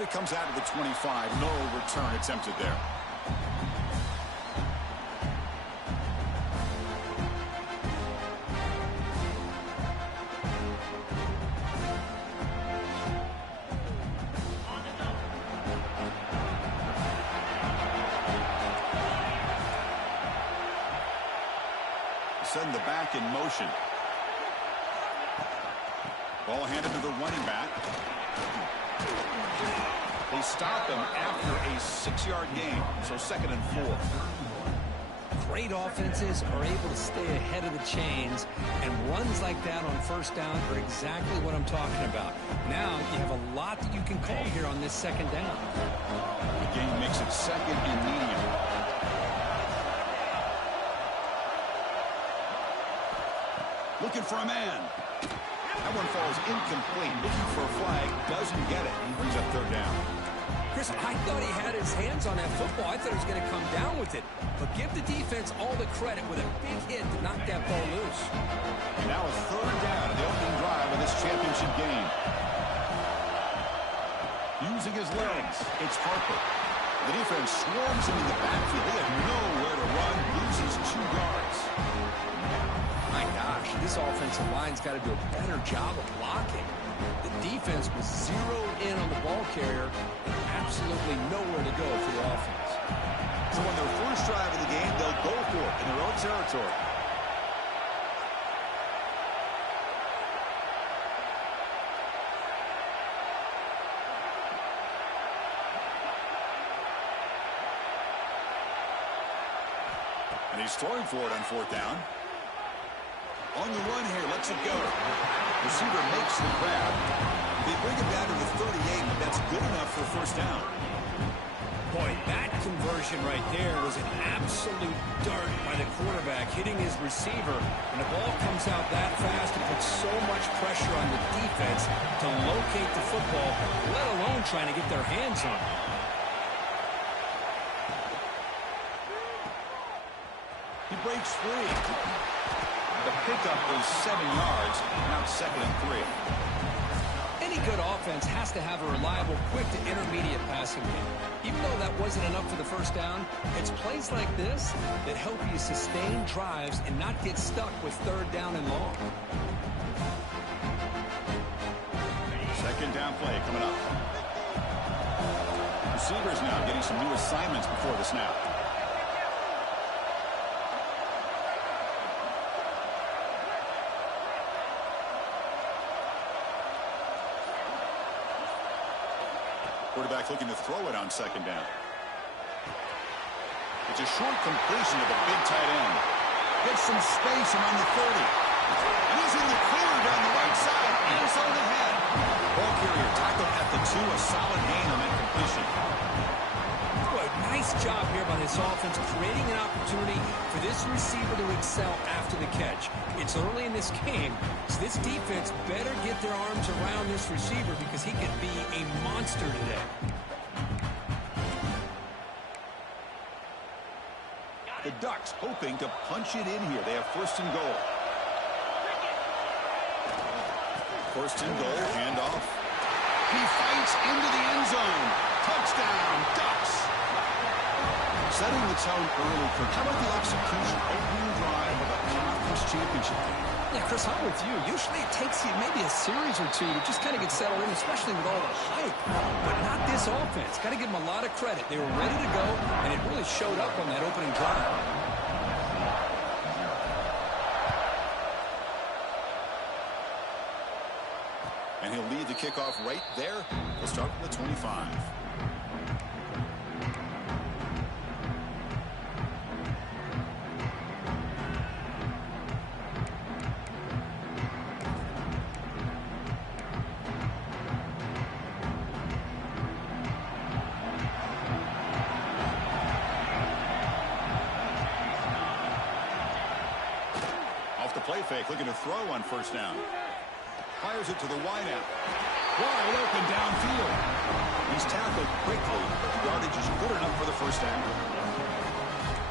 And it comes out of the 25. No return attempted there. Send the back in motion. Ball handed to the running back. They stop him after a 6-yard gain, so 2nd and 4. Great offenses are able to stay ahead of the chains, and runs like that on 1st down are exactly what I'm talking about. Now you have a lot that you can call here on this 2nd down. The game makes it 2nd and medium. Looking for a man. That one falls incomplete. Looking for a flag. Doesn't get it. He brings up 3rd down. Chris, I thought he had his hands on that football. I thought he was going to come down with it. But give the defense all the credit with a big hit to knock that ball loose. And now a 3rd down in the opening drive of this championship game. Using his legs, it's Harper. The defense swarms him in the backfield. They have nowhere to run. Loses 2 yards. My gosh, this offensive line's got to do a better job of blocking. The defense was zeroed in on the ball carrier and absolutely nowhere to go for the offense. So on their first drive of the game, they'll go for it in their own territory. And he's throwing for it on 4th down. On the run here, lets it go. Receiver makes the grab. They bring it down to the 38, but that's good enough for 1st down. Boy, that conversion right there was an absolute dart by the quarterback, hitting his receiver. And the ball comes out that fast and puts so much pressure on the defense to locate the football, let alone trying to get their hands on it. He breaks free. The pickup is 7 yards, now 2nd and 3. Any good offense has to have a reliable, quick to intermediate passing game. Even though that wasn't enough for the 1st down, it's plays like this that help you sustain drives and not get stuck with 3rd down and long. 2nd down play coming up. Receivers now getting some new assignments before the snap. Quarterback looking to throw it on 2nd down. It's a short completion to the big tight end. Gets some space around the 30. And he's in the clear down the right side. End zone ahead. Ball carrier tackled at the 2. A solid gain on that completion. Boy, nice job here by this offense, creating an opportunity for this receiver to excel after the catch. It's early in this game, so this defense better get their arms around this receiver because he could be a monster today. The Ducks hoping to punch it in here. They have 1st and goal. 1st and goal, handoff. He fights into the end zone. Touchdown, Ducks. Setting the tone early for how about the execution? Opening drive of a conference championship game. Yeah, Chris, I'm with you. Usually it takes you maybe a series or 2 to just kind of get settled in, especially with all the hype. But not this offense. Got to give them a lot of credit. They were ready to go, and it really showed up on that opening drive. And he'll lead the kickoff right there. We'll start from the 25. Play fake, looking to throw on 1st down. Fires it to the wideout. Wide open downfield. He's tackled quickly, but the yardage is good enough for the 1st down.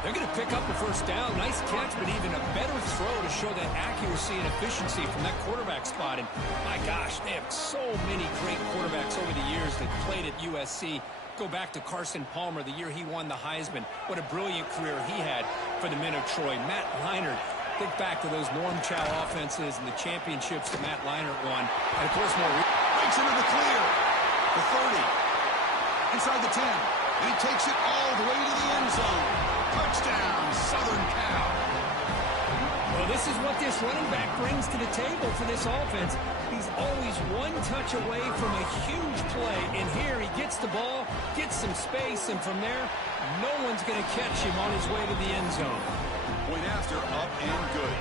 They're going to pick up a first down. Nice catch, but even a better throw to show that accuracy and efficiency from that quarterback spot. And my gosh, they have so many great quarterbacks over the years that played at USC. Go back to Carson Palmer, the year he won the Heisman. What a brilliant career he had for the men of Troy. Matt Leinart, think back to those Norm Chow offenses and the championships that Matt Leinart won. And, of course, more... Breaks into the clear. The 30. Inside the 10. He takes it all the way to the end zone. Touchdown, Southern Cal. Well, this is what this running back brings to the table for this offense. He's always one touch away from a huge play. And here he gets the ball, gets some space, and from there, no one's going to catch him on his way to the end zone. Point after, up and good.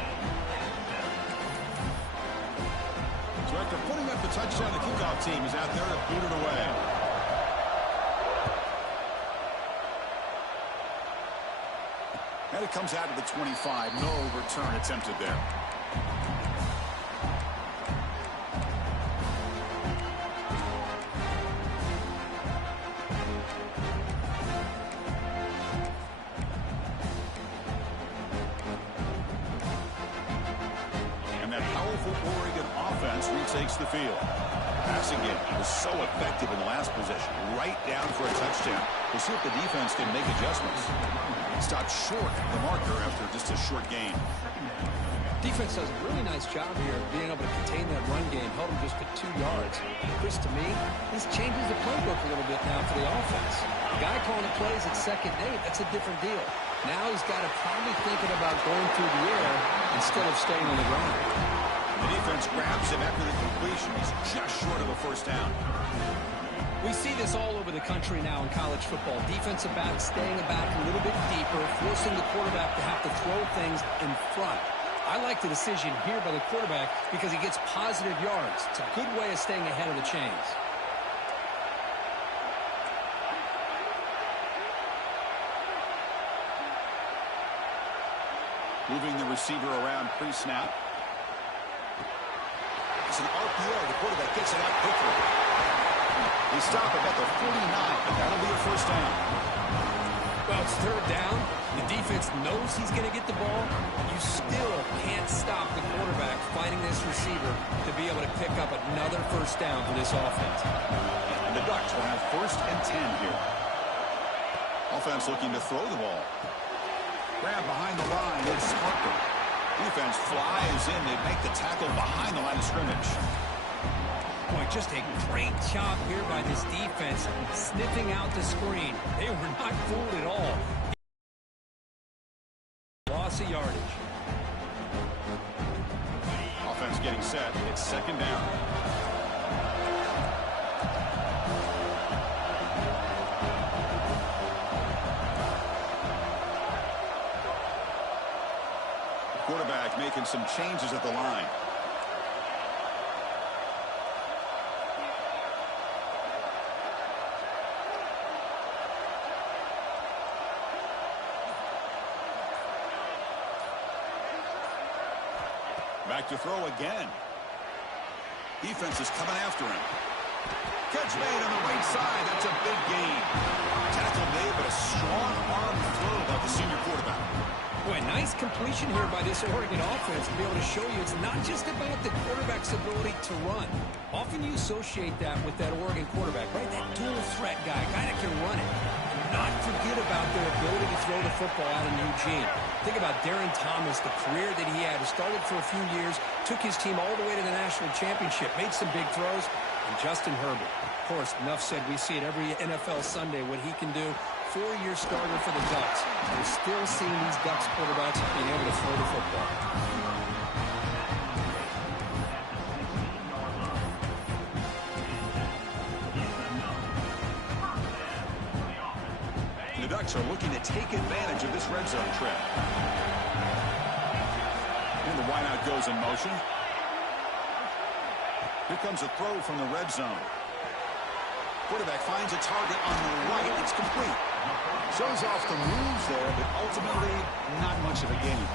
So after putting up the touchdown, the kickoff team is out there to boot it away. And it comes out of the 25. No return attempted there. And that powerful Oregon offense retakes the field. Passing game was so effective in the last possession. Right down for a touchdown. We'll see if the defense can make adjustments. Stopped short of the marker after just a short gain. Defense does a really nice job here of being able to contain that run game. Held him just at 2 yards. Chris, to me, this changes the playbook a little bit now for the offense. The guy calling the plays at 2nd and 8, that's a different deal. Now he's got to probably thinking about going through the air instead of staying on the ground. The defense grabs him after the completion. He's just short of a first down. We see this all over the country now in college football. Defensive backs staying back a little bit deeper, forcing the quarterback to have to throw things in front. I like the decision here by the quarterback because he gets positive yards. It's a good way of staying ahead of the chains. Moving the receiver around pre-snap. It's an RPO. The quarterback gets it out quickly. They stop him at the 49, but that'll be a first down. Well, it's 3rd down. The defense knows he's going to get the ball. You still can't stop the quarterback finding this receiver to be able to pick up another first down for this offense. And the Ducks will have 1st and 10 here. Offense looking to throw the ball. Grab behind the line. It's Parker. Defense flies in. They make the tackle behind the line of scrimmage. Boy, just a great job here by this defense, sniffing out the screen. They were not fooled at all. Loss of yardage. Offense getting set. It's 2nd down. Quarterback making some changes at the line. Back to throw again. Defense is coming after him. Catch made on the right side. That's a big gain. Tackle made, but a strong arm throw by the senior quarterback. Boy, nice completion here by this Oregon offense to be able to show you it's not just about the quarterback's ability to run. Often you associate that with that Oregon quarterback, right? That dual threat guy that can run it. Not forget about their ability to throw the football out in Eugene. Think about Darren Thomas, the career that he had. He started for a few years, took his team all the way to the national championship, made some big throws. And Justin Herbert, of course, enough said, we see it every NFL Sunday what he can do. 4-year starter for the Ducks. We're still seeing these Ducks quarterbacks being able to throw the football. The Ducks are looking to take advantage of this red zone trip. And the wideout goes in motion. Here comes a throw from the red zone. Quarterback finds a target on the right. It's complete. Shows off the moves there, but ultimately not much of a gain.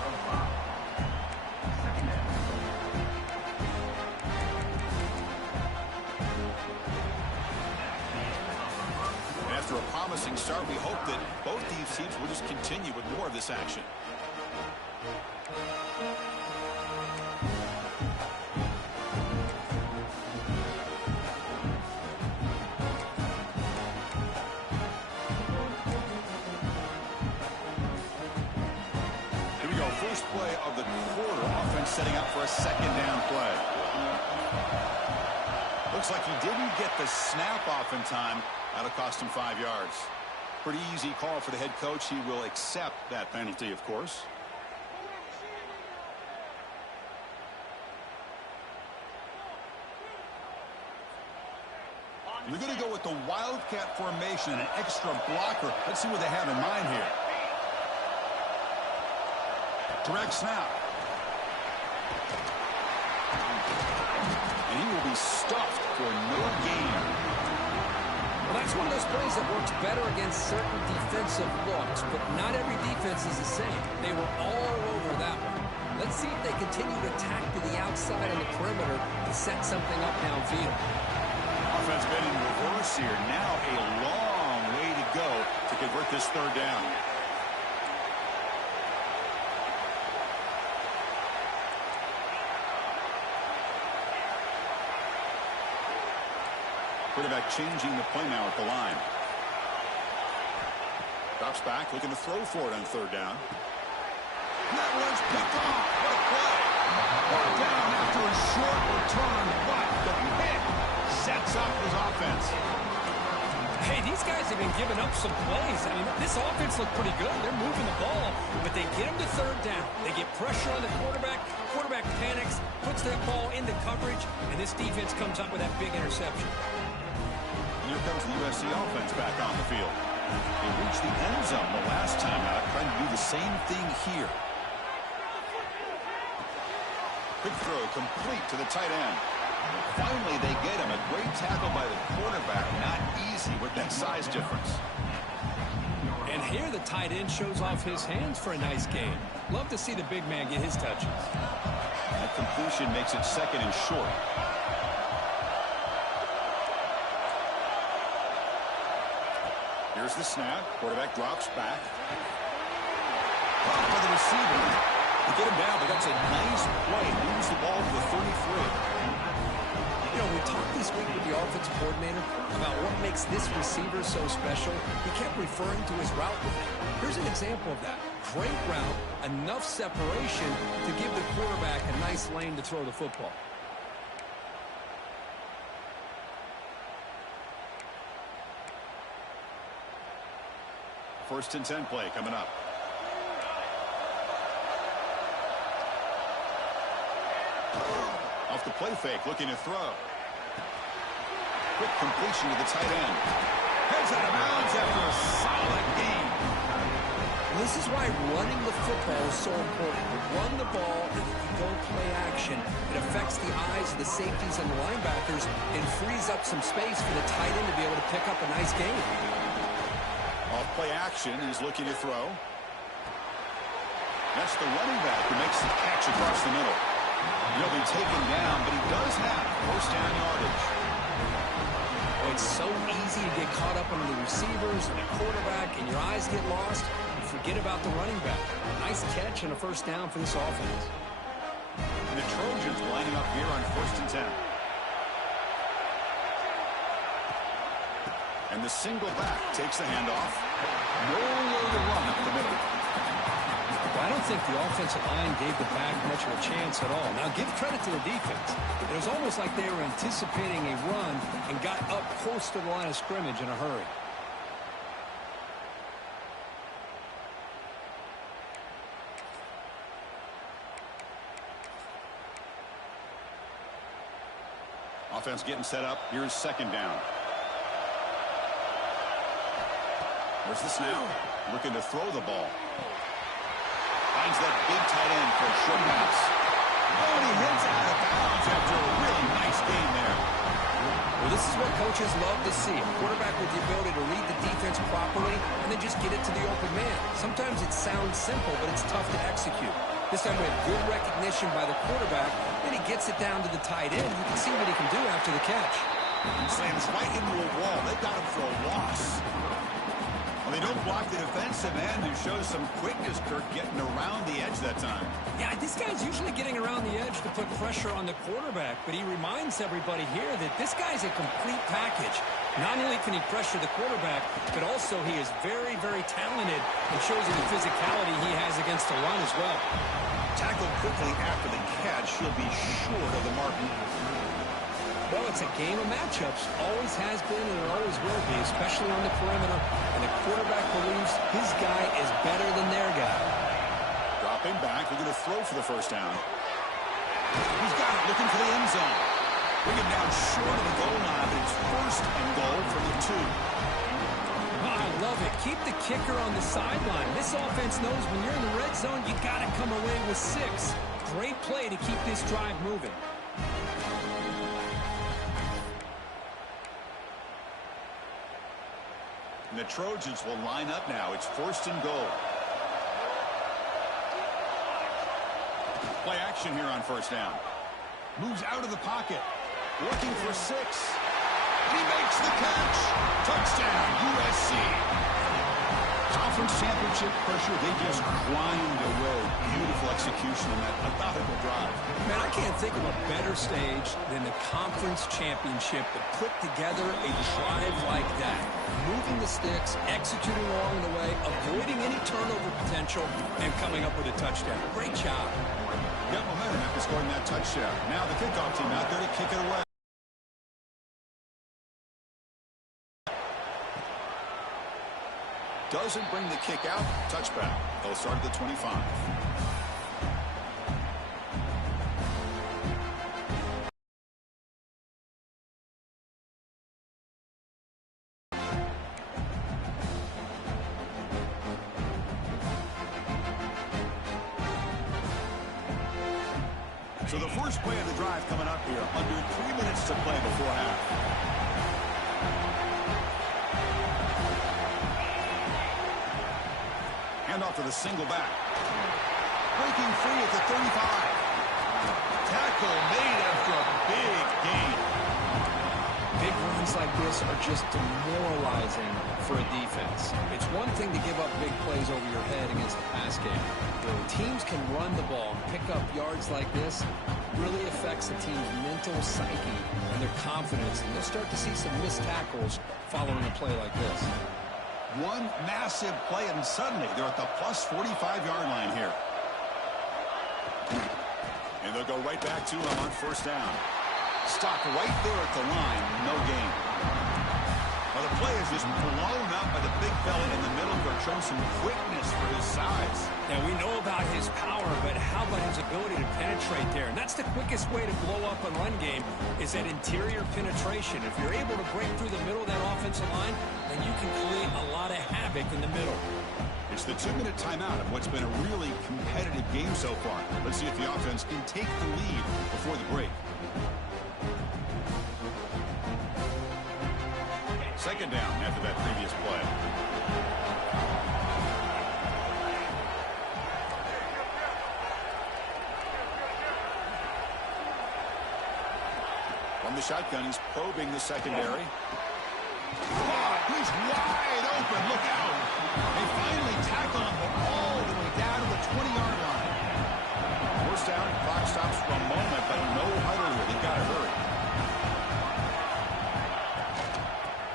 After a promising exciting start. We hope that both these teams will just continue with more of this action. Here we go. First play of the quarter. Offense setting up for a second down play. Looks like he didn't get the snap off in time. That'll cost him 5 yards. Pretty easy call for the head coach. He will accept that penalty, of course. You're going to go with the Wildcat formation and an extra blocker. Let's see what they have in mind here. Direct snap. And he will be stuffed for no gain. Well, that's one of those plays that works better against certain defensive looks, but not every defense is the same. They were all over that one. Let's see if they continue to attack to the outside on the perimeter to set something up downfield. Offense been in reverse here. Now a long way to go to convert this third down. Quarterback changing the play now at the line. Drops back, looking to throw for it on third down. And that one's picked off. What a play. Brought down after a short return, but the pick sets up his offense. Hey, these guys have been giving up some plays. I mean, this offense looked pretty good. They're moving the ball, but they get him to third down. They get pressure on the quarterback. Quarterback panics, puts that ball into coverage, and this defense comes up with that big interception. Here comes the USC offense back on the field. They reached the end zone the last time out, trying to do the same thing here. Quick throw complete to the tight end. Finally, they get him. A great tackle by the quarterback. Not easy with that size difference. And here the tight end shows off his hands for a nice gain. Love to see the big man get his touches. That completion makes it second and short. Here's the snap. Quarterback drops back. Caught by the receiver. To get him down, but that's a nice play. Moves the ball to the 33. You know, we talked this week with the offensive coordinator about what makes this receiver so special. He kept referring to his route with him. Here's an example of that. Great route, enough separation to give the quarterback a nice lane to throw the football. First and 10 play coming up. Off the play fake, looking to throw. Quick completion to the tight end. Heads out of bounds after a solid gain. This is why running the football is so important. Run the ball, and if you don't play action, it affects the eyes of the safeties and the linebackers and frees up some space for the tight end to be able to pick up a nice gain. Off play action, he's looking to throw. That's the running back who makes the catch across the middle. He'll be taken down, but he does have first down yardage. Oh, it's so easy to get caught up under the receivers and the quarterback, and your eyes get lost. You forget about the running back. Nice catch and a first down for this offense. And the Trojans lining up here on first and 10. And the single back takes the handoff. Nowhere to run up the middle. Well, I don't think the offensive line gave the back much of a chance at all. Now, give credit to the defense. It was almost like they were anticipating a run and got up close to the line of scrimmage in a hurry. Offense getting set up. Here's second down. There's the snap. Looking to throw the ball. Finds that big tight end for a short pass. Oh, and he hits out of bounds after a really nice game there. Well, this is what coaches love to see. A quarterback with the ability to read the defense properly and then just get it to the open man. Sometimes it sounds simple, but it's tough to execute. This time we have good recognition by the quarterback. Then he gets it down to the tight end. You can see what he can do after the catch. He slams right into a wall. They got him for a loss. They don't block the defensive end, who shows some quickness, Kirk, getting around the edge that time. Yeah, this guy's usually getting around the edge to put pressure on the quarterback, but he reminds everybody here that this guy's a complete package. Not only can he pressure the quarterback, but also he is very, very talented and shows you the physicality he has against the run as well. Tackled quickly after the catch. He'll be short of the mark. Well, it's a game of matchups. Always has been and it always will be, especially on the perimeter. And the quarterback believes his guy is better than their guy. Dropping back. They're going to throw for the first down. He's got it, looking for the end zone. Bring him down short of the goal line, but it's first and goal from the 2. Oh, I love it. Keep the kicker on the sideline. This offense knows when you're in the red zone, you got to come away with 6. Great play to keep this drive moving. And the Trojans will line up now. It's first and goal. Play action here on first down. Moves out of the pocket. Working for 6. And he makes the catch. Touchdown, USC. Conference championship pressure, they just grind away. Beautiful execution on that methodical drive. Man, I can't think of a better stage than the conference championship to put together a drive like that. Moving the sticks, executing along the way, avoiding any turnover potential, and coming up with a touchdown. Great job. Got momentum after scoring that touchdown. Now the kickoff team out there to kick it away. Doesn't bring the kick out. Touchback. They'll start at the 25. So the first play of the drive coming up here. Under 3 minutes to play before half. Off to the single back. Breaking free at the 35. Tackle made after a big gain. Big runs like this are just demoralizing for a defense. It's one thing to give up big plays over your head against the pass game. When teams can run the ball and pick up yards like this, really affects the team's mental psyche and their confidence. And you'll start to see some missed tackles following a play like this. One massive play, and suddenly they're at the plus 45-yard line here. And they'll go right back to him on first down. Stopped right there at the line, no gain. Well, the play is just blown up by the big fella in the middle for showing some quickness for his size. Now, we know about his power, but how about his ability to penetrate there? And that's the quickest way to blow up a run game is that interior penetration. If you're able to break through the middle of that offensive line, then you can create a lot of havoc in the middle. It's the 2-minute timeout of what's been a really competitive game so far. Let's see if the offense can take the lead before the break. Second down after that previous play. From the shotgun, he's probing the secondary. He's wide open. Look out. They finally tackle him all the way down to the 20-yard line. First down, clock stops for a moment, but no huddle here. They've got to hurry.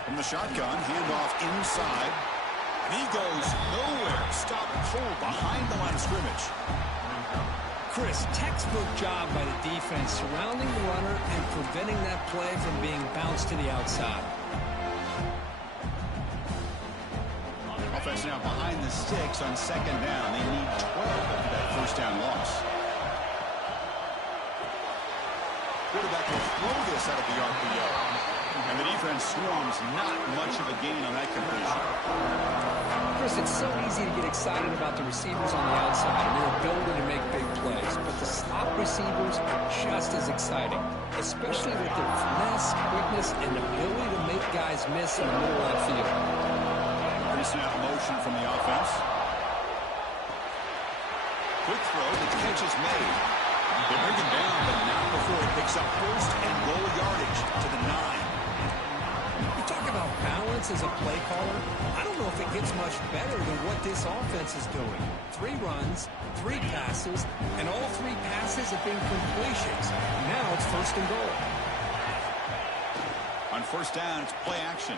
From the shotgun, handoff inside. And he goes nowhere. Stopped cold behind the line of scrimmage. Chris, textbook job by the defense surrounding the runner and preventing that play from being bounced to the outside. Offense now behind the sticks on second down. They need 12 after that first down loss. Quarterback will throw this out of the RPO. And the defense swarms, not much of a gain on that completion. Chris, it's so easy to get excited about the receivers on the outside and their ability to make big plays. But the slot receivers are just as exciting, especially with their finesse, quickness, and ability to make guys miss in the middle of that field. Pre-snap motion from the offense. Quick throw, the catch is made. They bring him down, but not before he picks up first and goal yardage to the 9. You talk about balance this as a play caller, I don't know if it gets much better than what this offense is doing. 3 runs, 3 passes, and all 3 passes have been completions. Now it's first and goal. On first down, it's play action.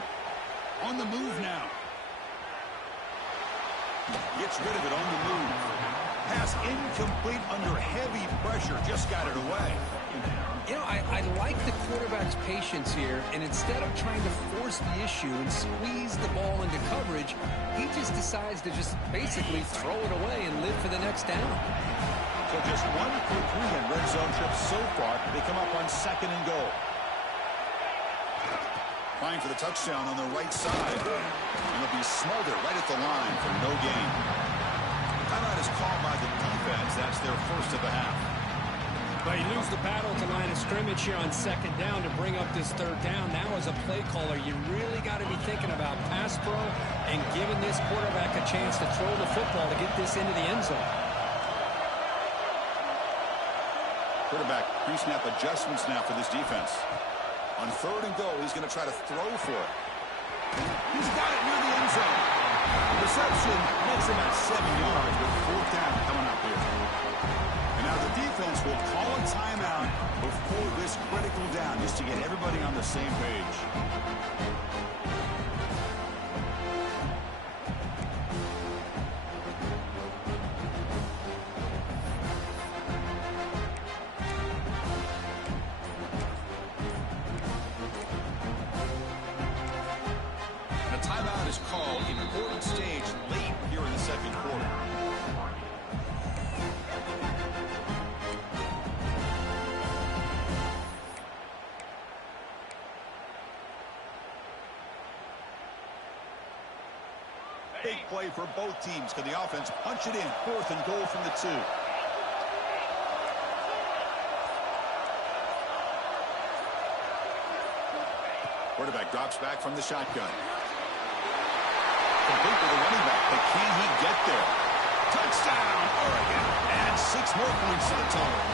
On the move now. Gets rid of it on the move. Pass incomplete under heavy pressure. Just got it away. You know, I like the quarterback's patience here, and instead of trying to force the issue and squeeze the ball into coverage, he just decides to just basically throw it away and live for the next down. So just 1 for 3 in red zone trips so far. They come up on second and goal. Trying for the touchdown on the right side. And it'll be smothered right at the line for no gain. Timeout is called by the defense. That's their first of the half. But you lose the battle at the line of scrimmage here on second down to bring up this third down. Now as a play caller, you really got to be thinking about pass pro and giving this quarterback a chance to throw the football to get this into the end zone. Quarterback pre-snap adjustments now for this defense. On third and goal, he's going to try to throw for it. He's got it near the end zone. Reception makes him at 7 yards with fourth down coming up here. And now the defense will call a timeout before this critical down just to get everybody on the same page. The timeout is called. Important stage late here in the second quarter. Big play for both teams. Can the offense punch it in? Fourth and goal from the 2. Quarterback drops back from the shotgun. Complete with the running back, but can he get there? Touchdown, Oregon. And 6 more points to the total.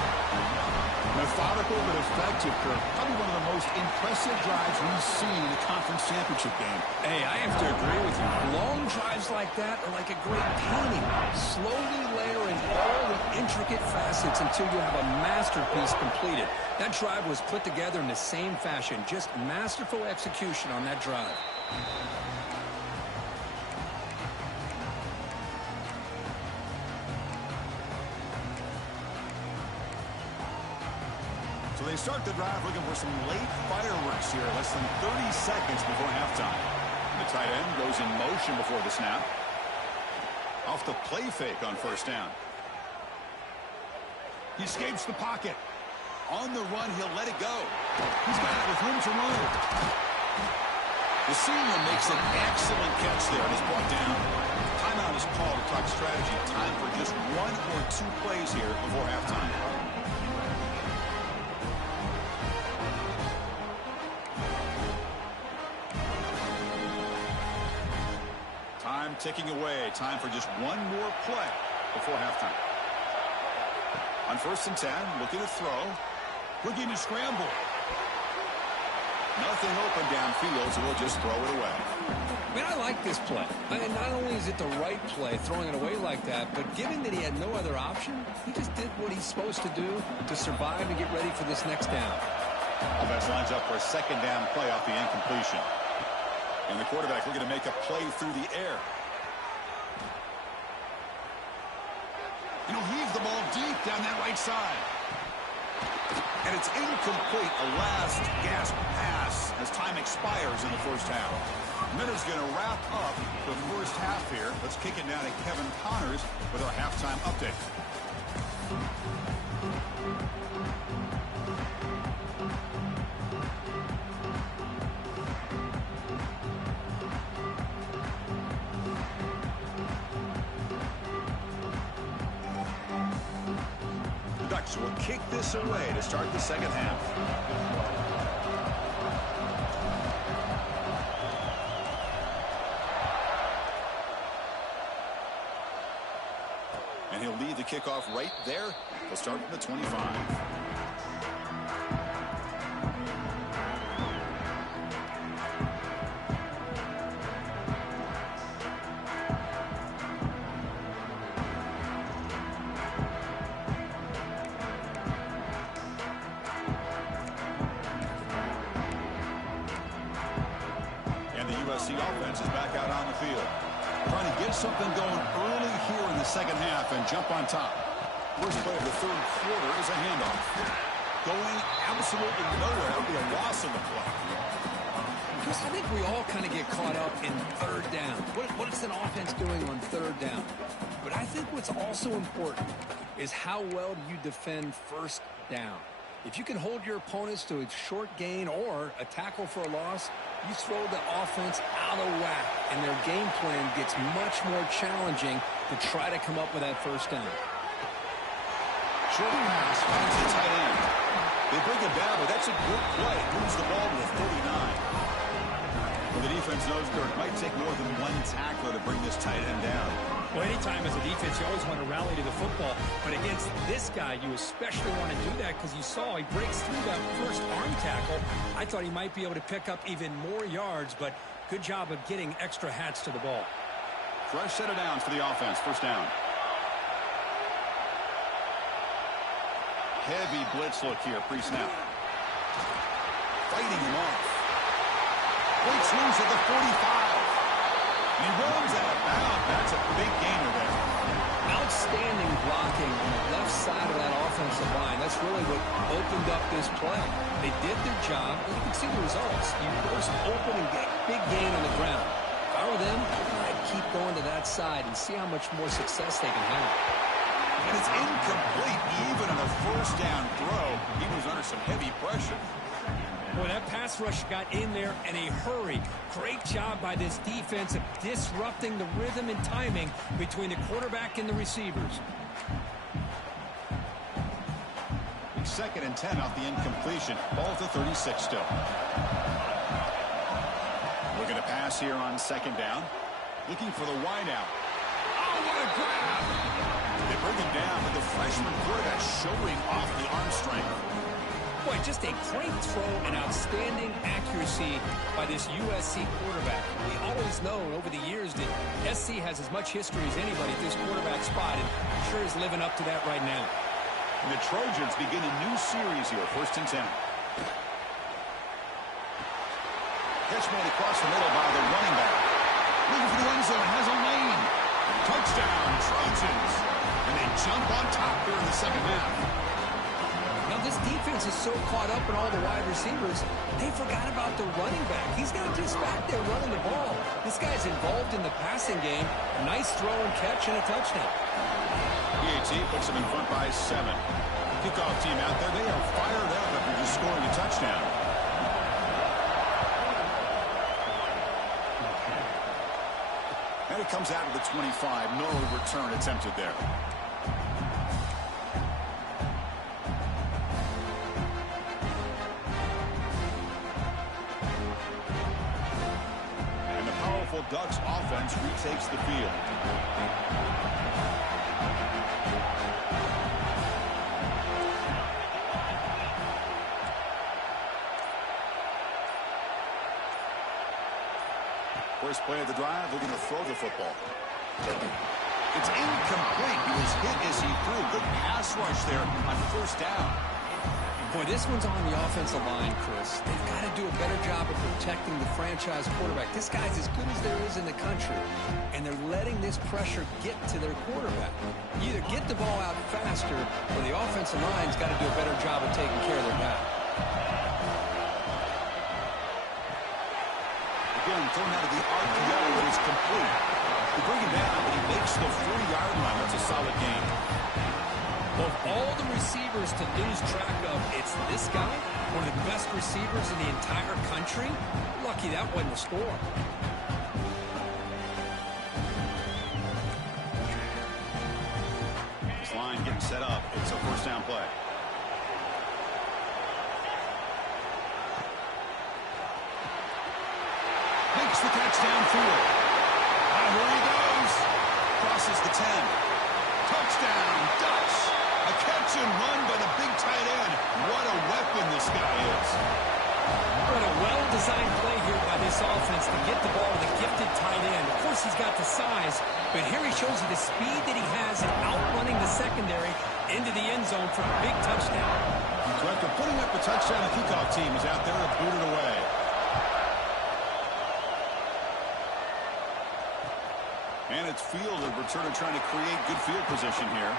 Methodical but effective, Kirk. Probably one of the most impressive drives we've seen in the conference championship game. Hey, I have to agree with you. Long drives like that are like a great painting. Slowly layering all the intricate facets until you have a masterpiece completed. That drive was put together in the same fashion. Just masterful execution on that drive. So they start the drive looking for some late fireworks here, less than 30 seconds before halftime. And the tight end goes in motion before the snap. Off the play fake on first down. He escapes the pocket. On the run, he'll let it go. He's got it with room to move. The senior makes an excellent catch there and is brought down. Timeout is called to talk strategy. Time for just 1 or 2 plays here before halftime. Time ticking away. Time for just 1 more play before halftime. On first and 10, looking to throw. Looking to scramble. Nothing open downfield, so we'll just throw it away. I mean, I like this play. And not only is it the right play, throwing it away like that, but given that he had no other option, he just did what he's supposed to do to survive and get ready for this next down. Offense lines up for a second down play off the incompletion. And the quarterback looking to make a play through the air. And he'll heave the ball deep down that right side. And it's incomplete, a last gasp pass as time expires in the first half. Minter's going to wrap up the first half here. Let's kick it down to Kevin Connors with our halftime update. The Ducks will kick this away to start the second half. And he'll lead the kickoff right there. He'll start from the 25. USC offense is back out on the field. Trying to get something going early here in the second half and jump on top. First play of the third quarter is a handoff. Going absolutely nowhere. That'll be a loss in the play. Chris, I think we all kind of get caught up in third down. What is an offense doing on third down? But I think what's also important is how well do you defend first down. If you can hold your opponents to a short gain or a tackle for a loss, you throw the offense out of whack, and their game plan gets much more challenging to try to come up with that first down. Short pass finds the tight end. They bring him down, but that's a good play. Moves the ball to the 39. Well, the defense knows it might take more than one tackler to bring this tight end down. Well, anytime as a defense, you always want to rally to the football. But against this guy, you especially want to do that because you saw he breaks through that first arm tackle. I thought he might be able to pick up even more yards, but good job of getting extra hats to the ball. Fresh set of downs for the offense. First down. Heavy blitz look here, pre-snap. Fighting him off. Breaks loose at the 45. He runs out of bounds. That's a big gainer there. Outstanding blocking on the left side of that offensive line. That's really what opened up this play. They did their job. You can see the results. You burst open and get a big gain on the ground. If I were them, I'd keep going to that side and see how much more success they can have. And it's incomplete. Even on a first down throw, he was under some heavy pressure. Boy, that pass rush got in there in a hurry. Great job by this defense of disrupting the rhythm and timing between the quarterback and the receivers. Second and 10 off the incompletion. Ball to 36 still. Looking to pass here on second down. Looking for the wide out. Oh, what a grab! They bring him down, but the freshman quarterback showing off the arm strength. Boy, just a great throw and outstanding accuracy by this USC quarterback. We always know over the years that SC has as much history as anybody at this quarterback spot, and I'm sure is living up to that right now. And the Trojans begin a new series here, first and 10. Catch made across the middle by the running back. Looking for the end zone, has a lane. Touchdown, Trojans. And they jump on top here in the second half. Now, this defense is so caught up in all the wide receivers, they forgot about the running back. He's not just back there running the ball. This guy's involved in the passing game. A nice throw and catch and a touchdown. PAT puts them in front by 7. Kickoff team out there, they are fired up after just scoring a touchdown. And it comes out of the 25. No return attempted there. Ducks offense retakes the field. First play of the drive, looking to throw the football. It's incomplete. He was hit as he threw. Good pass rush there on first down. Boy, this one's on the offensive line, Chris. They've got to do a better job of protecting the franchise quarterback. This guy's as good as there is in the country, and they're letting this pressure get to their quarterback. You either get the ball out faster, or the offensive line's got to do a better job of taking care of their guy. Again, thrown out of the RPO, it is complete. They bring him down, but he makes the 40-yard line. That's a solid gain. Of all the receivers to lose track of, it's this guy, one of the best receivers in the entire country. Lucky that wasn't a score. This line getting set up. It's a first down play. Makes the catch downfield. Here he goes. Crosses the 10. Touchdown, Ducks. A catch and run by the big tight end. What a weapon this guy is. What a well-designed play here by this offense to get the ball to the gifted tight end. Of course, he's got the size, but here he shows you the speed that he has in outrunning the secondary into the end zone for a big touchdown. So after putting up the touchdown, the kickoff team is out there to boot it away. And it's fielded, returner trying to create good field position here.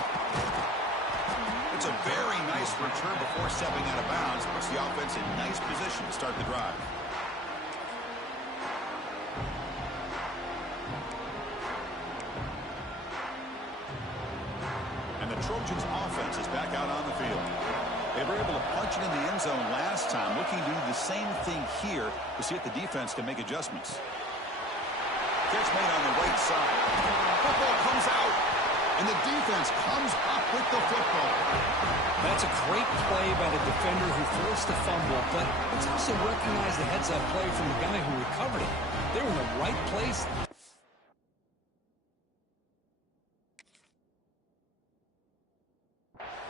It's a very nice return before stepping out of bounds. Puts the offense in nice position to start the drive. And the Trojans offense is back out on the field. They were able to punch it in the end zone last time. Looking to do the same thing here to see if the defense can make adjustments. Catch made on the right side. Football comes out, and the defense comes up with the football. That's a great play by the defender who forced the fumble, but let's also recognize the heads-up play from the guy who recovered it. They were in the right place.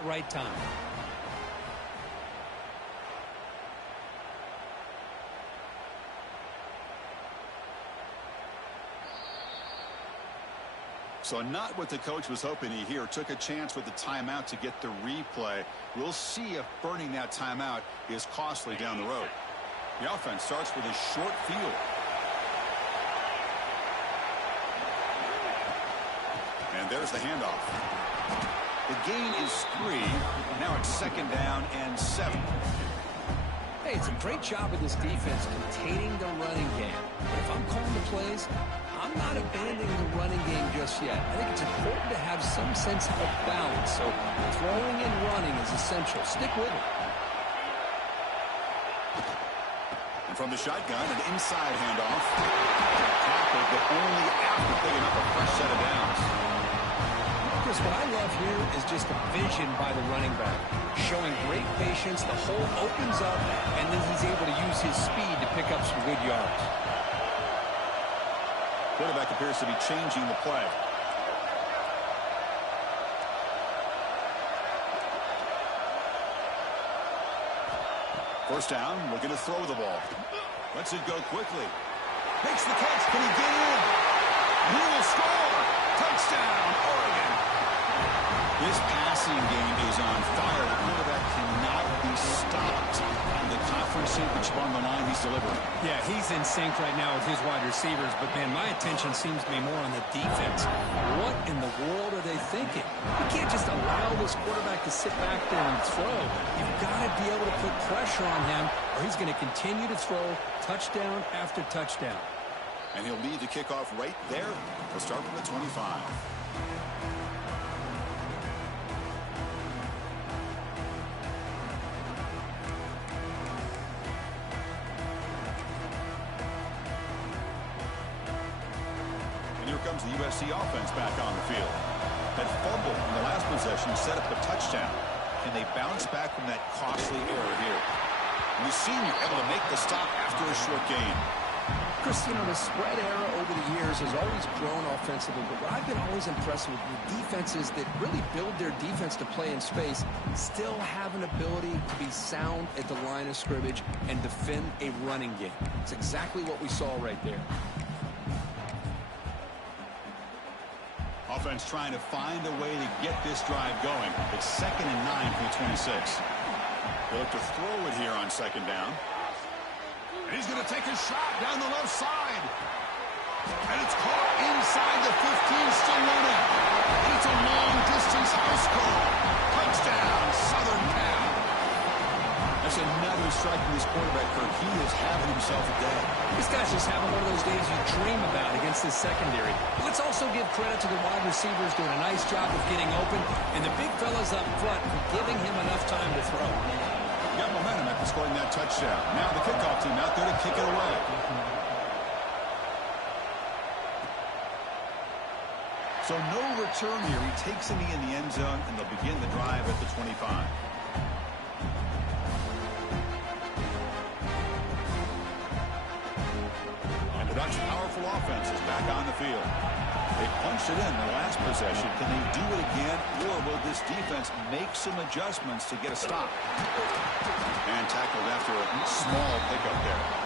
Right time. So not what the coach was hoping to hear. Took a chance with the timeout to get the replay. We'll see if burning that timeout is costly down the road. The offense starts with a short field. And there's the handoff. The gain is 3. Now it's 2nd down and 7. Hey, it's a great job of this defense containing the running game. But if I'm calling the plays, I'm not abandoning the running game just yet. I think it's important to have some sense of balance. So throwing and running is essential. Stick with it. And from the shotgun, an inside handoff. Tackled, but only after picking up a fresh set of downs. Chris, what I love here is just the vision by the running back. Showing great patience, the hole opens up, and then he's able to use his speed to pick up some good yards. Quarterback appears to be changing the play. First down, looking to throw the ball. Lets it go quickly. Makes the catch. Can he get in? He will score. Touchdown, Oregon. This passing game is on fire. The quarterback cannot be stopped. The conference championship on the line, he's delivering. Yeah, he's in sync right now with his wide receivers, but, man, my attention seems to be more on the defense. What in the world are they thinking? You can't just allow this quarterback to sit back there and throw. You've got to be able to put pressure on him, or he's going to continue to throw touchdown after touchdown. And he'll lead the kickoff right there. We'll start from the 25. Here comes the USC offense back on the field. That fumble in the last possession set up a touchdown. Can they bounce back from that costly error here? And the senior able to make the stop after a short gain. Chris, you know, the spread era over the years has always grown offensively, but what I've been always impressed with defenses that really build their defense to play in space still have an ability to be sound at the line of scrimmage and defend a running game. It's exactly what we saw right there. Offense trying to find a way to get this drive going. It's 2nd and 9 from the 26. They look to throw it here on 2nd down. And he's going to take a shot down the left side. And it's caught inside the 15, still running. And it's a long-distance house call. Touchdown, Southern Cal. That's another strike from this quarterback, Kirk. He is having himself a day. This guy's just having one of those days you dream about against this secondary. Let's also give credit to the wide receivers doing a nice job of getting open, and the big fellas up front for giving him enough time to throw. Got momentum after scoring that touchdown. Now the kickoff team out there to kick it away. So no return here. He takes it in the end zone, and they'll begin the drive at the 25. And the Ducks' powerful offense is back on the field. They punched it in the last possession. Can they do it again, or will this defense make some adjustments to get a stop? And tackled after a small pickup there.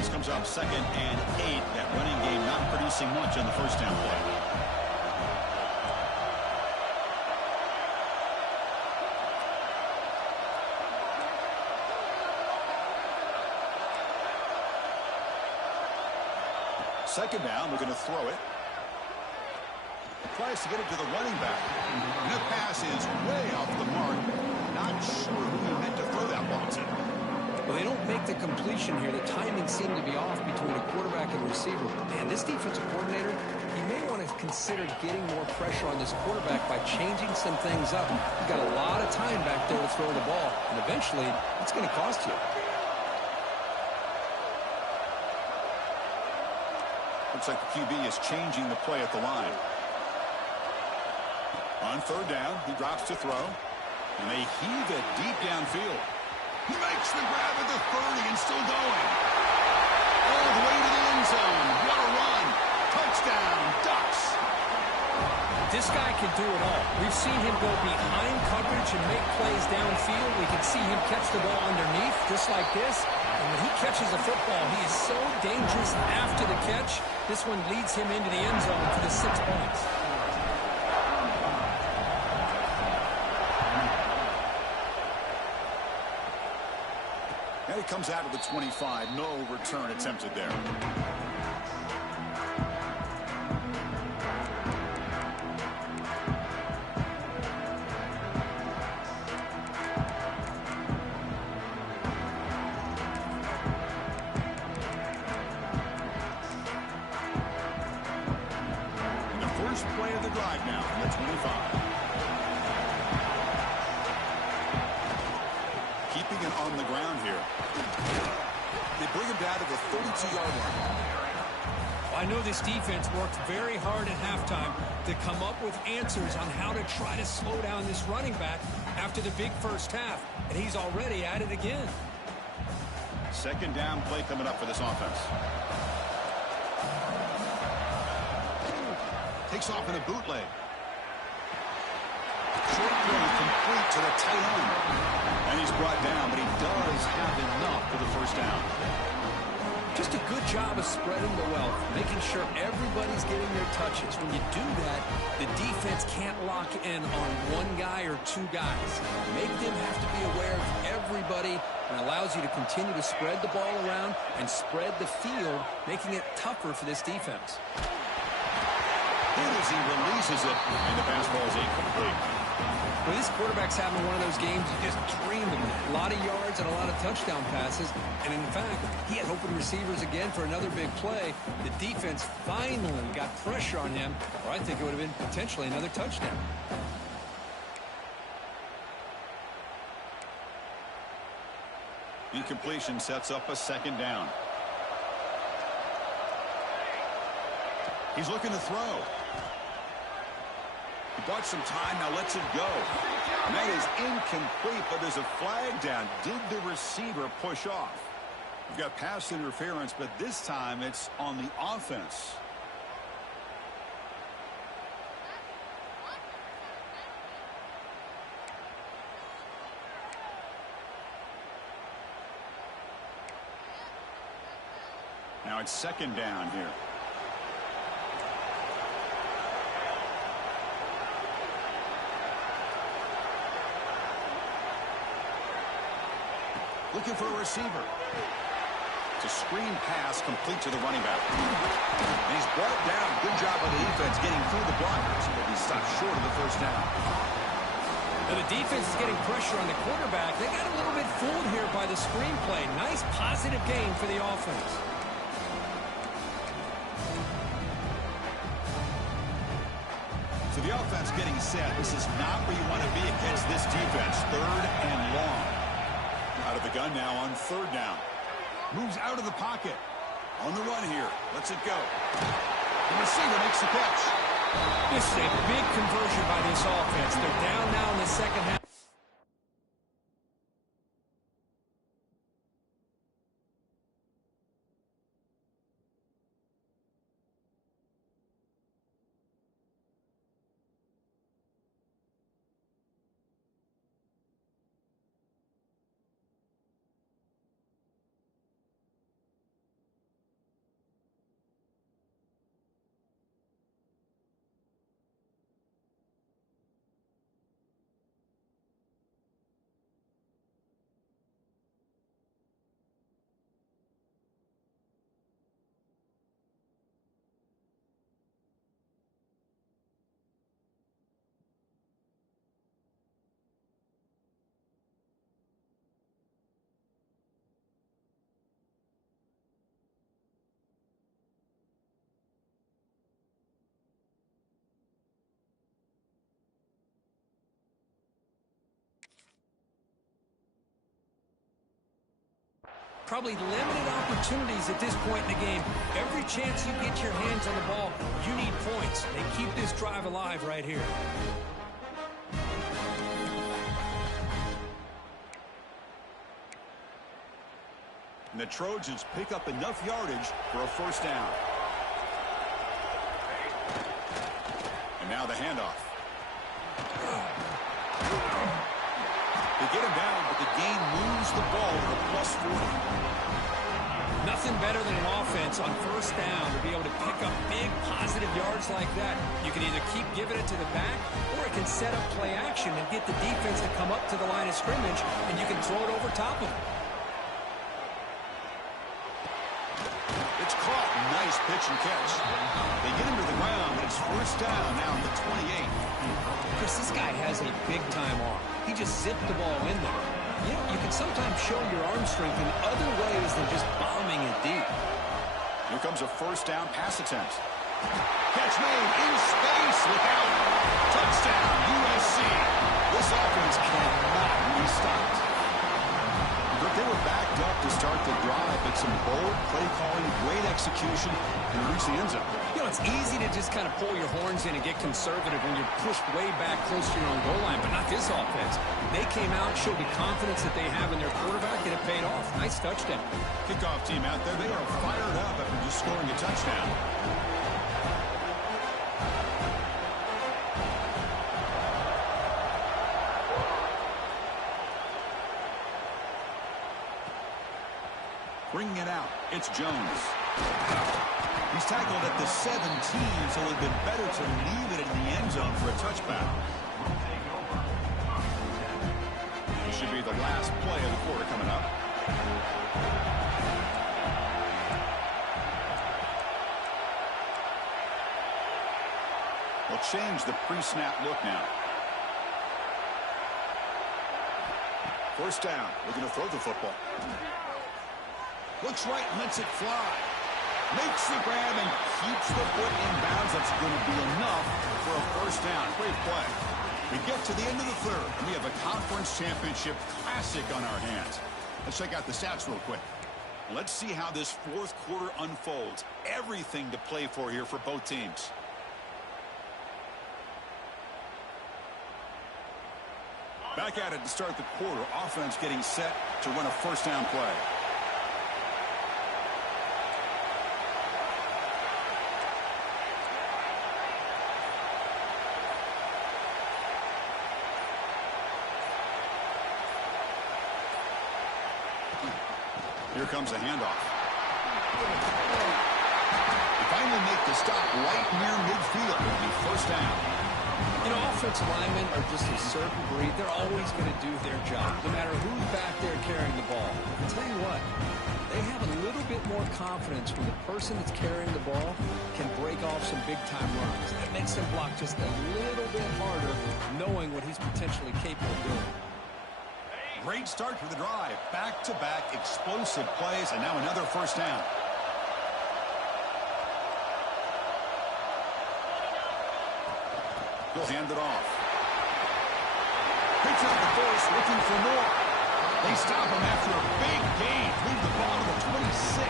Offense comes up 2nd and 8. That running game not producing much on the first down play. Second down, we're going to throw it. Tries to get it to the running back. And the pass is way off the mark. Not sure who he meant to throw that ball to. Well, they don't make the completion here. The timing seemed to be off between a quarterback and a receiver. Man, this defensive coordinator, he may want to consider getting more pressure on this quarterback by changing some things up. He's got a lot of time back there to throw the ball, and eventually it's going to cost you. Looks like the QB is changing the play at the line. On third down, he drops to throw, and they heave it deep downfield. He makes the grab at the 30 and still going. All the way to the end zone. What a run. Touchdown, Ducks. This guy can do it all. We've seen him go behind coverage and make plays downfield. We can see him catch the ball underneath, just like this. And when he catches the football, he is so dangerous after the catch. This one leads him into the end zone for the 6 points. And he comes out of the 25. No return attempted there. And the first play of the drive now from the 25. Keeping it on the ground here. They bring him down to the 32-yard line. I know this defense worked very hard at halftime to come up with answers on how to try to slow down this running back after the big first half, and he's already at it again. Second down play coming up for this offense. Takes off in a bootleg. Short throw complete to the tight end. And he's brought down, but he does have enough for the first down. Just a good job of spreading the wealth, making sure everybody's getting their touches. When you do that, the defense can't lock in on one guy or two guys. Make them have to be aware of everybody, and allows you to continue to spread the ball around and spread the field, making it tougher for this defense. Good as he releases it, and the pass ball is incomplete. Well, this quarterback's having one of those games you just dreamed of. A lot of yards and a lot of touchdown passes. And in fact, he had open receivers again for another big play. The defense finally got pressure on him, or I think it would have been potentially another touchdown. Incompletion sets up a second down. He's looking to throw. He bought some time, now lets it go. And that is incomplete, but there's a flag down. Did the receiver push off? We've got pass interference, but this time it's on the offense. Now it's second down here. Looking for a receiver. It's a screen pass complete to the running back. And he's brought down. Good job by the defense getting through the blockers, but he stopped short of the first down. Now the defense is getting pressure on the quarterback. They got a little bit fooled here by the screen play. Nice positive game for the offense. So the offense getting set. This is not where you want to be against this defense. Third and long. Out of the gun now on third down. Moves out of the pocket. On the run here. Lets it go. The receiver makes the catch. This is a big conversion by this offense. They're down now in the second half. Probably limited opportunities at this point in the game. Every chance you get your hands on the ball, you need points. They keep this drive alive right here. And the Trojans pick up enough yardage for a first down. And now the handoff. They get him down, but the gain moves the ball to plus 40. Nothing better than an offense on first down to be able to pick up big positive yards like that. You can either keep giving it to the back, or it can set up play action and get the defense to come up to the line of scrimmage, and you can throw it over top of them. It's caught. Nice pitch and catch. They get him to the ground, but it's first down now at the 28. Chris, this guy has a big-time arm. He just zipped the ball in there. You know, you can sometimes show your arm strength in other ways than just bombing it deep. Here comes a first down pass attempt. Catch made in space without touchdown, USC. This offense cannot be stopped. But they were backed up to start the drive, but some bold play calling, great execution, and reach the end zone. You know, it's easy to just kind of pull your horns in and get conservative when you're pushed way back close to your own goal line, but not this offense. They came out, showed the confidence that they have in their quarterback, and it paid off. Nice touchdown. Kickoff team out there, they are fired up after just scoring a touchdown. Bringing it out, it's Jones. He's tackled at the 17, so it would have been better to leave it in the end zone for a touchback. This should be the last play of the quarter coming up. We'll change the pre-snap look now. First down, we're going to throw the football. Looks right, lets it fly. Makes the grab and keeps the foot in bounds. That's going to be enough for a first down. Great play. We get to the end of the third, and we have a conference championship classic on our hands. Let's check out the stats real quick. Let's see how this fourth quarter unfolds. Everything to play for here for both teams. Back at it to start the quarter. Offense getting set to run a first down play. Here comes a handoff. They finally make the stop right near midfield. It'll be first down. You know, offensive linemen are just a certain breed. They're always going to do their job, no matter who's back there carrying the ball. I'll tell you what, they have a little bit more confidence when the person that's carrying the ball can break off some big-time runs. That makes them block just a little bit harder, knowing what he's potentially capable of doing. Great start to the drive. Back-to-back explosive plays, and now another first down. He'll hand it off. Picks out the force, looking for more. They stop him after a big gain. Move the ball to the 26.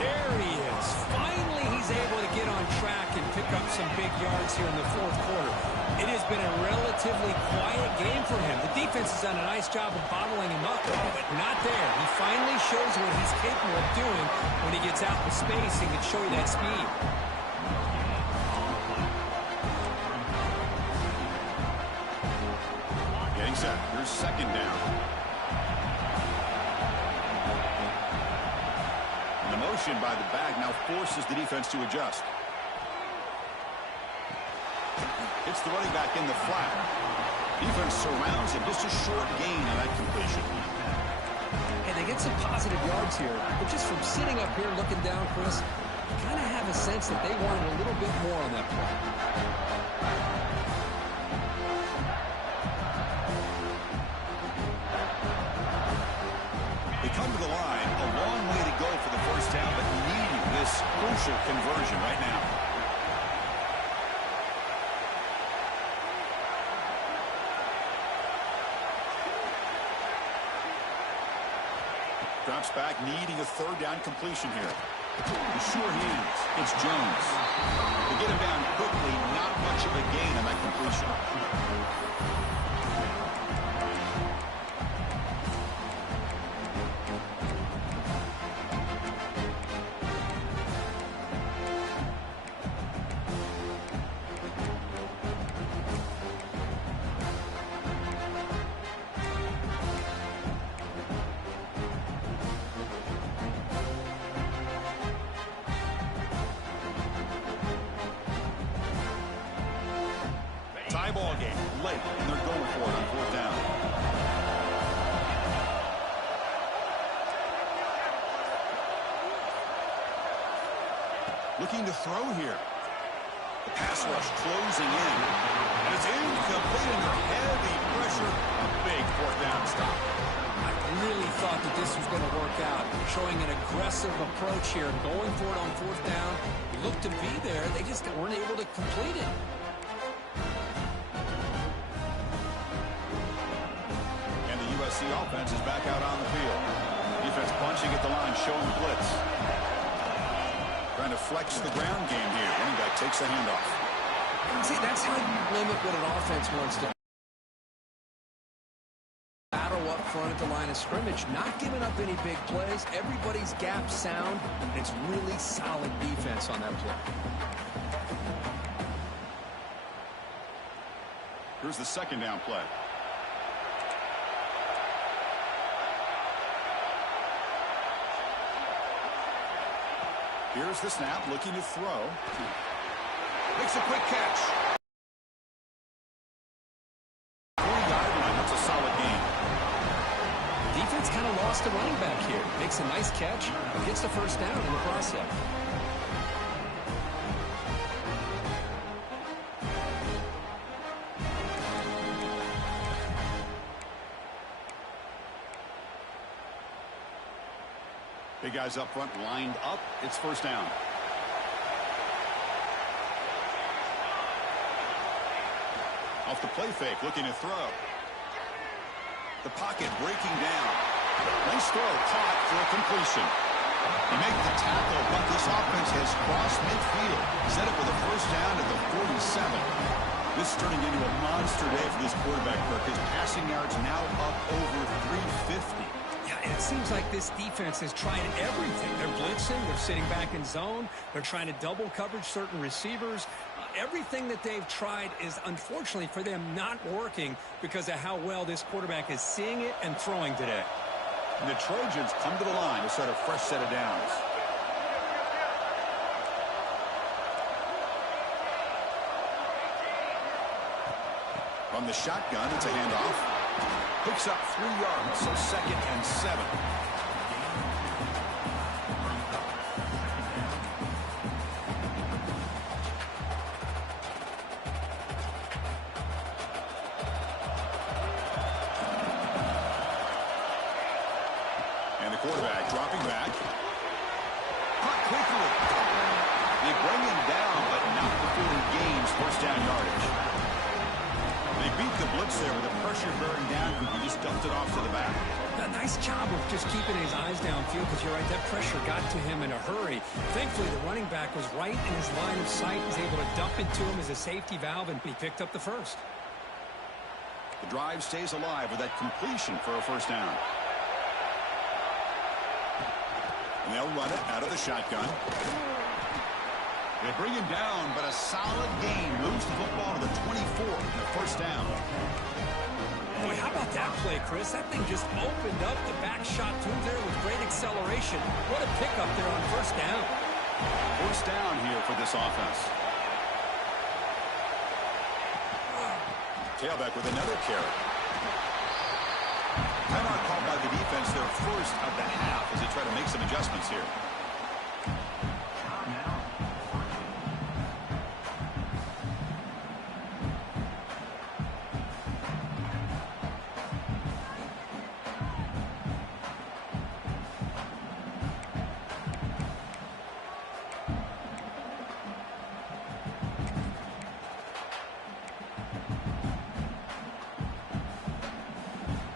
There he is. Finally, he's able to get on track and pick up some big yards here in the fourth quarter. It has been a relatively quiet game for him. The defense has done a nice job of bottling him up, but not there. He finally shows what he's capable of doing when he gets out in space and can show you that speed. Getting set. Here's second down. And the motion by the back now forces the defense to adjust. It's the running back in the flat. Defense surrounds him. Just a short gain on that completion. And they get some positive yards here, but just from sitting up here looking down, Chris, you kind of have a sense that they wanted a little bit more on that play. They come to the line. A long way to go for the first down, but needing this crucial conversion right now. Drops back, needing a third down completion here. The sure hands. It's Jones. They get him down quickly. Not much of a gain on that completion. Tie ball game late, and they're going for it on fourth down. Looking to throw here. The pass rush closing in. And it's incomplete under heavy pressure. A big fourth down stop. I really thought that this was going to work out. Showing an aggressive approach here. Going for it on fourth down. Looked to be there. They just weren't able to complete it. The offense is back out on the field. Defense punching at the line, showing blitz. Trying to flex the ground game here. Running back takes the handoff. See, that's how you limit what an offense wants to battle up front at the line of scrimmage. Not giving up any big plays. Everybody's gap sound. It's really solid defense on that play. Here's the second down play. Here's the snap, looking to throw. Makes a quick catch. 40-yard line, that's a solid gain. Defense kind of lost the running back here. Makes a nice catch, but gets the first down in the process. Big guys up front lined up. It's first down. Off the play fake, looking to throw. The pocket breaking down. Nice throw, caught for a completion. They make the tackle, but this offense has crossed midfield. Set up with a first down at the 47. This is turning into a monster day for this quarterback, Kirk. His passing yards now up over 350. And it seems like this defense has tried everything. They're blitzing. They're sitting back in zone. They're trying to double coverage certain receivers. Everything that they've tried is, unfortunately for them, not working because of how well this quarterback is seeing it and throwing today. And the Trojans come to the line to start a fresh set of downs. From the shotgun, it's a handoff. Picks up 3 yards, so 2nd and 7. And the quarterback dropping back. Caught quickly. They bring him down, but not before he gains first down yardage. They beat the blitz there with the pressure bearing down. He just dumped it off to the back. A nice job of just keeping his eyes downfield because you're right, that pressure got to him in a hurry. Thankfully, the running back was right in his line of sight. He was able to dump it to him as a safety valve, and he picked up the first. The drive stays alive with that completion for a first down. And they'll run it out of the shotgun. They bring him down, but a solid gain moves the football to the 24 and a first down. Boy, how about that play, Chris? That thing just opened up the back shot to him there with great acceleration. What a pickup there on first down. First down here for this offense. Tailback with another carry. Timeout called by the defense, their first of the half, as they try to make some adjustments here.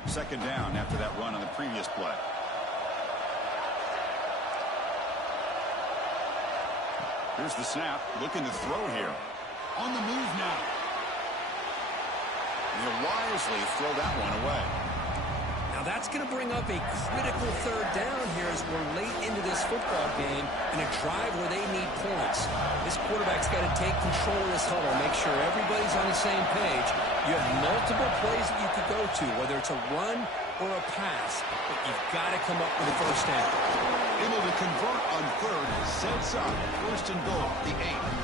Second down after that run on the previous play. Here's the snap. Looking to throw here. On the move now. He'll wisely throw that one away. Now that's going to bring up a critical third down here as we're late into this football game in a drive where they need points. This quarterback's got to take control of this huddle, make sure everybody's on the same page. You have multiple plays that you could go to, whether it's a run or a pass, but you've got to come up with a first down. Able to convert on third, sets up first and goal, the 8.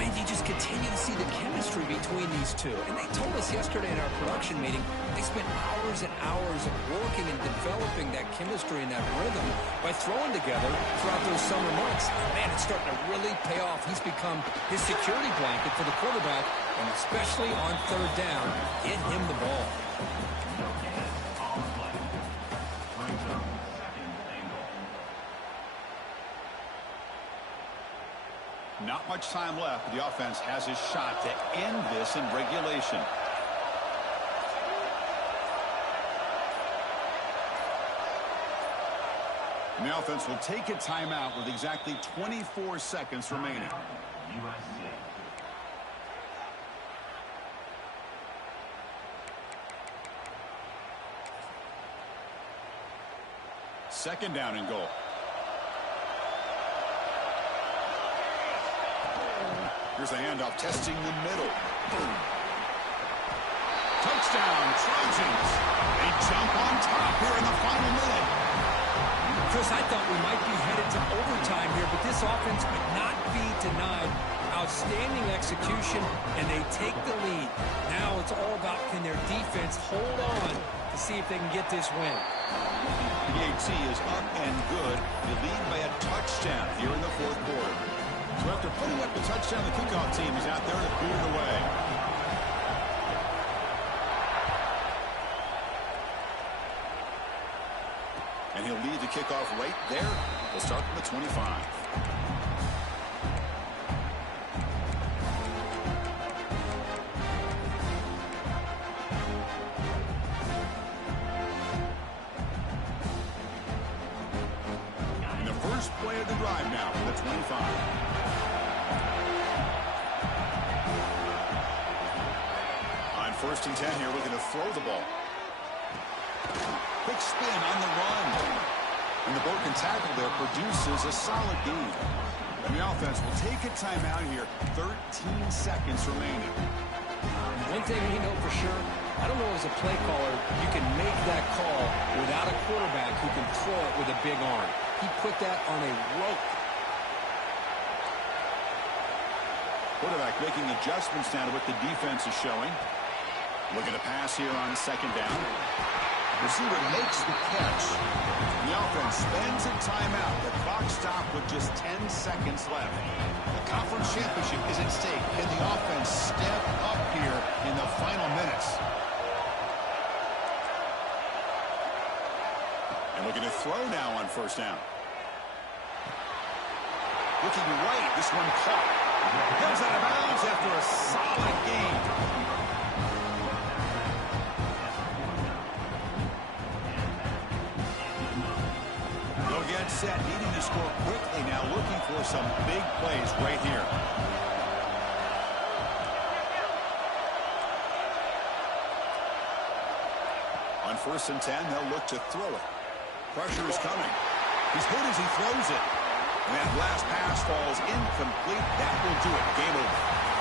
And you just continue to see the chemistry between these two. And they told us yesterday in our production meeting, they spent hours and hours of working and developing that chemistry and that rhythm by throwing together throughout those summer months. And man, it's starting to really pay off. He's become his security blanket for the quarterback, and especially on third down, get him the ball. Not much time left. The offense has his shot to end this in regulation. And the offense will take a timeout with exactly 24 seconds remaining. Second down and goal. Here's a handoff, testing the middle. Touchdown, Trojans. They jump on top here in the final minute. Chris, I thought we might be headed to overtime here, but this offense could not be denied. Outstanding execution, and they take the lead. Now it's all about, can their defense hold on to see if they can get this win. The ACC is up and good. They lead by a touchdown here in the fourth quarter. So after putting up the touchdown, the kickoff team is out there to boot it away. And he'll lead the kickoff right there. We'll start from the 25. And the first play of the drive now from the 25. First and 10 here, looking to throw the ball. Quick spin on the run. And the broken tackle there produces a solid gain. And the offense will take a timeout here. 13 seconds remaining. One thing we know for sure, I don't know as a play caller, you can make that call without a quarterback who can throw it with a big arm. He put that on a rope. Quarterback making adjustments now to what the defense is showing. Looking to pass here on second down. Receiver makes the catch. The offense spends a timeout. The clock stopped with just 10 seconds left. The conference championship is at stake. Can the offense step up here in the final minutes? And looking to throw now on first down. Looking right. This one caught. Goes out of bounds after a solid gain. Set, needing to score quickly now, looking for some big plays right here. On first and 10, they'll look to throw it. Pressure is coming. He's hit as he throws it. And that last pass falls incomplete. That will do it. Game over.